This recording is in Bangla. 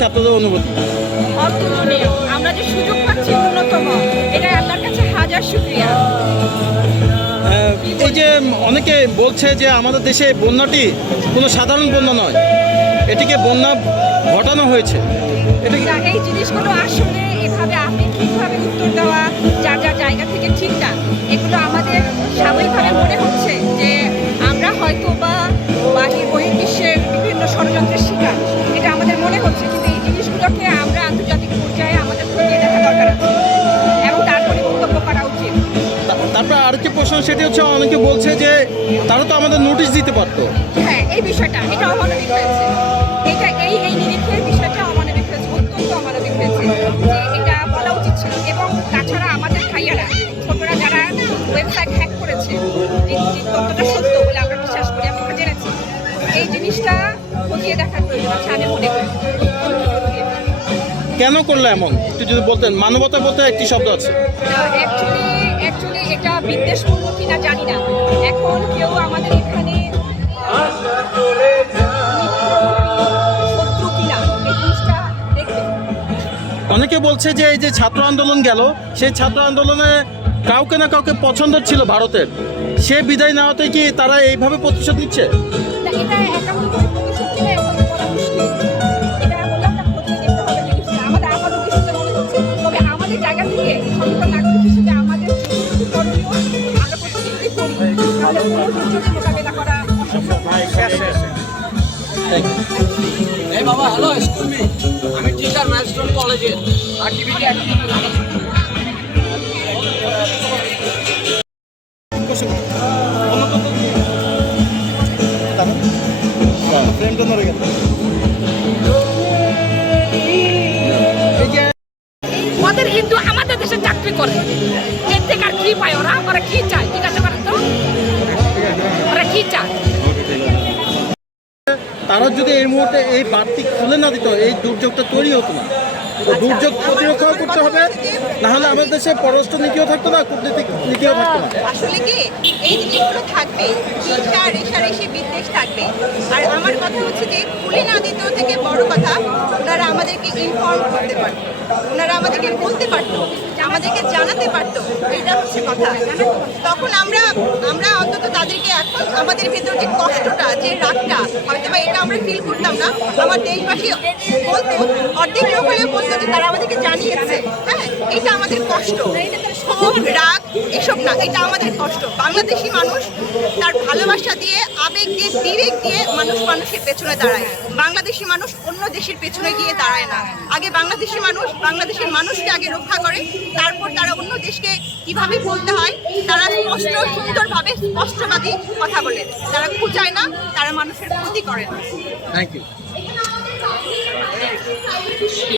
ছাত্রদের অনুভূতি? অতুলনীয়। আমরা যে সুযোগ পাচ্ছি ন্যূনতম এটা আল্লাহর কাছে হাজার শুক্রিয়া। এই যে অনেকে বলছে যে আমাদের দেশে বন্যাটি কোনো সাধারণ বন্যা নয় এটিকে বন্যা ঘটানো হয়েছে। এটা এই জিনিসগুলো আসলে প্রশ্ন সেটি হচ্ছে অনেকে বলছে যে তারা তো আমাদের নোটিশ দিতে পারতো। হ্যাঁ এই বিষয়টা এটা অমানবিক হয়েছে। এটা এই এই নিরীক্ষের বিষয়টা অমানবিক হয়েছে অত্যন্ত অমানবিক হয়েছে। যে এটা বলা উচিত ছিল। এবং তাছাড়া আমাদের ভাইয়ারা ছোটরা যারা ওয়েবসাইট হ্যাক করেছে তথ্যটা সত্য বলে আমরা বিশ্বাস করি আমরা জেনেছি। এই জিনিসটা খতিয়ে দেখার প্রয়োজন আছে আমি মনে করি। কেন করল এমন? একটু যদি বলতেন মানবতা বলতে একটি শব্দ আছে। এটা বিদ্বেষপূর্ণ কিনা জানি না। এখন কেউ আমাদের এখানে অনেকে বলছে যে এই যে ছাত্র আন্দোলন গেল সেই ছাত্র আন্দোলনে কাউকে না কাউকে পছন্দ ছিল ভারতের। সে বিদায় নেওয়াতে কি তারা এইভাবে প্রতিশোধ নিচ্ছে? মোকাবেলা করা. এই বাবা হ্যালো স্কুল মি আমি টিচার ম্যাস্টন কলেজে অ্যাক্টিভিটি ফ্রেমটা নড়ে গেল ওদের হিন্দু আমাদের দেশে চাকরি করে। এর থেকে আর কি পায় ওরা? ওরা কি চায়? জিজ্ঞাসা করেন তারা যদি এই মুহূর্তে এই বাড়তি খুলে না দিত এই দুর্যোগটা তৈরি হতো না। দুর্যোগ প্রতিরক্ষাও করতে হবে না হলে আমাদের দেশে পররাষ্ট্র নীতিও থাকতো না কূটনৈতিক নীতিও থাকতো না। আসলে কি এই জিনিসগুলো থাকবে হিংসা রেশারেশি বিদ্বেষ থাকবে। আর আমার কথা হচ্ছে যে খুলে না দিতেও থেকে বড় কথা ওনারা আমাদেরকে ইনফর্ম করতে পারতো ওনারা আমাদেরকে বলতে পারতো আমাদেরকে জানাতে পারতো এটা হচ্ছে কথা তখন আমরা আমরা অন্তত তাদেরকে এখন আমাদের ভেতর যে কষ্টটা, যে রাগটা হয়তো বা এটা আমরা ফিল করতাম না, আমার দেশবাসী বলতো, অর্ধেক লোক হলেও বলতো যে তারা আমাদেরকে জানিয়েছে। হ্যাঁ এটা আমাদের কষ্ট। রাগ এসব না, এটা আমাদের কষ্ট। বাংলাদেশি মানুষ তার ভালোবাসা দিয়ে, আবেগ দিয়ে, বিবেক দিয়ে মানুষ মানুষের পেছনে দাঁড়ায়। বাংলাদেশি মানুষ অন্য দেশের পেছনে গিয়ে দাঁড়ায় না। আগে বাংলাদেশি মানুষ, বাংলাদেশের মানুষকে আগে রক্ষা করে, তারপর তারা অন্য দেশকে কীভাবে বলতে হয়, তারা স্পষ্ট, সুন্দরভাবে স্পষ্টবাদী কথা বলে। তারা খুঁচায় না, তারা মানুষের ক্ষতি করে না। Thank you